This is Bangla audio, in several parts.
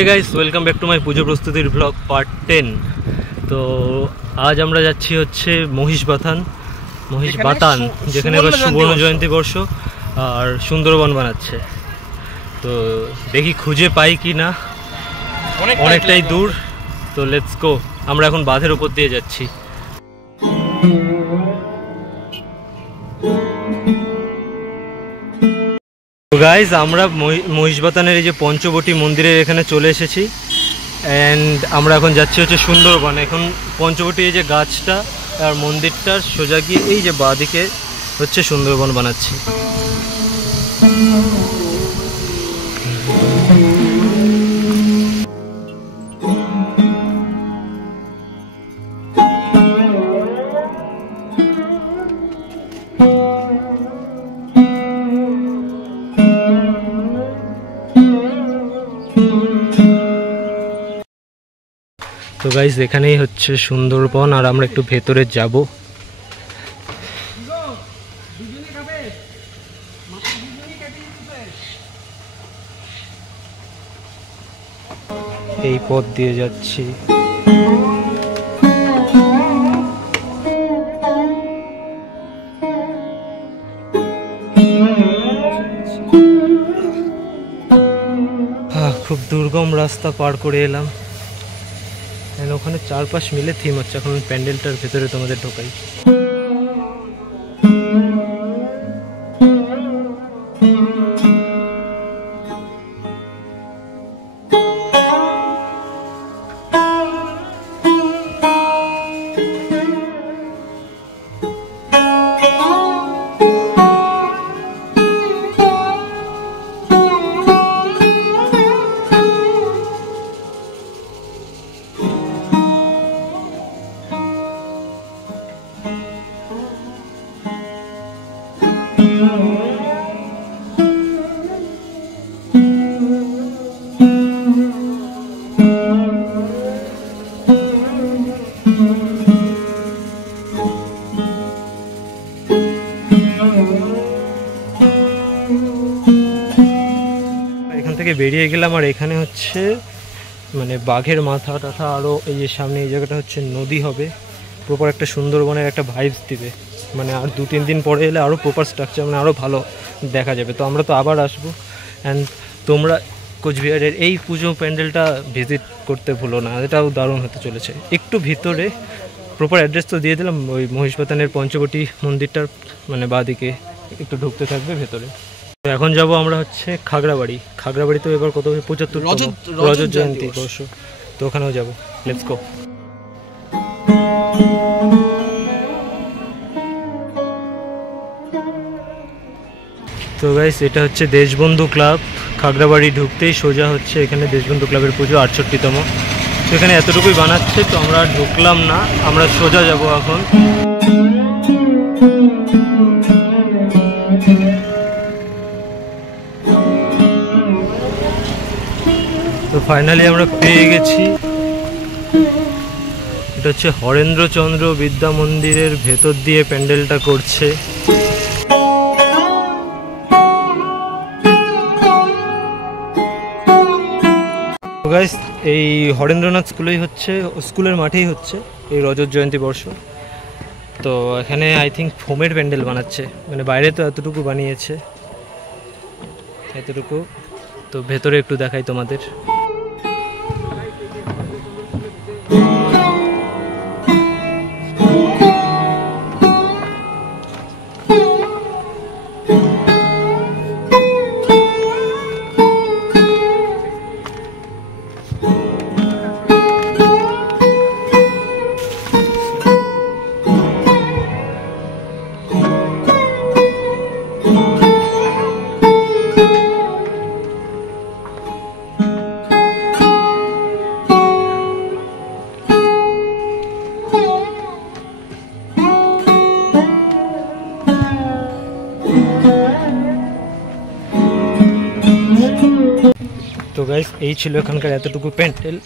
Hey guys welcome back to my Pujo प्रस्तुतिर ब्लग पार्ट 10। तो आज আমরা যাচ্ছি হচ্ছে মহিষবাথান যেখানে এবার সুবর্ণ জয়ন্তী বর্ষ আর সুন্দরবন বানাচ্ছে। তো দেখি খুঁজে পাই কি না, অনেকটাই দূর। তো লেটস গো, আমরা এখন বাঁধের উপর দিয়ে যাচ্ছি। তো গাইজ আমরা মহিষবাথানের এই যে পঞ্চবটি মন্দিরের এখানে চলে এসেছি অ্যান্ড আমরা এখন যাচ্ছি হচ্ছে সুন্দরবন। এখন পঞ্চবটি এই যে গাছটা আর মন্দিরটার সোজা গিয়ে এই যে বাঁদিকে হচ্ছে সুন্দরবন বানাচ্ছি। তো গাইজ এখানেই হচ্ছে সুন্দরবন আর আমরা একটু ভেতরে যাব। এই পথ দিয়ে যাচ্ছি। খুব দুর্গম রাস্তা পার করে এলাম। ওখানে চারপাশ মিলে থিম হচ্ছে। এখন প্যান্ডেলটার ভেতরে তোমাদের ঢোকাই। এখান থেকে বেরিয়ে গেলাম আর এখানে হচ্ছে মানে বাঘের মাথা টাথা, আরও এই যে সামনে এই জায়গাটা হচ্ছে নদী হবে। প্রপার একটা সুন্দরবনের একটা ভাইবস দিবে। মানে আর 2-3 দিন পরে এলে আরও প্রপার স্ট্রাকচার, মানে আরও ভালো দেখা যাবে। তো আমরা তো আবার আসবো অ্যান্ড তোমরা কোচবিহারের এই পুজো প্যান্ডেলটা ভিজিট করতে ভুলো না, এটাও দারুণ হতে চলেছে। একটু ভিতরে প্রপার অ্যাড্রেস তো দিয়ে দিলাম, ওই মহিষবাথানের পঞ্চবটি মন্দিরটার মানে বাঁদিকে একটু ঢুকতে থাকবে ভেতরে। এখন যাব আমরা হচ্ছে খাগড়াবাড়ি তো এবার কত 75 রজত জয়ন্তী বর্ষ, তো ওখানেও যাবো। Let's go. তো গাইস এটা হচ্ছে দেশবন্ধু ক্লাব। খাগড়াবাড়ি ঢুকতেই সোজা হচ্ছে এখানে দেশবন্ধু ক্লাবের পুজো 68তম। তো এখানে এতটুকুই বানাচ্ছে, তো আমরা ঢুকলাম না, আমরা সোজা যাব এখন। তো ফাইনালি আমরা পেয়ে গেছি। এটা হচ্ছে হরেন্দ্রচন্দ্র বিদ্যা মন্দিরের ভেতর দিয়ে প্যান্ডেলটা করছে। গাইস এই হরেন্দ্রনাথ স্কুলের মাঠেই হচ্ছে এই রজত জয়ন্তী বর্ষ। তো এখানে আই থিঙ্ক ফোমের প্যান্ডেল বানাচ্ছে, মানে বাইরে তো এতটুকু বানিয়েছে, এতটুকু। তো ভেতরে একটু দেখাই তোমাদের। তো গাইস এই ছিল এখানকার এতটুকু প্যান্ডেল।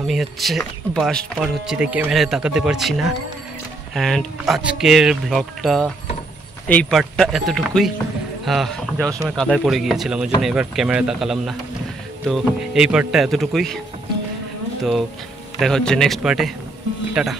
আমি হচ্ছে বাস পার হচ্ছি তাই ক্যামেরায় তাকাতে পারছি না। অ্যান্ড আজকের ব্লগটা এই পার্টটা এতটুকুই। যাওয়ার সময় কাদায় পড়ে গিয়েছিলাম, ওই জন্য এবার ক্যামেরায় তাকালাম না। তো তো এই পার্টটা এতটুকুই, তো দেখা হচ্ছে নেক্সট পার্টে। টাটা।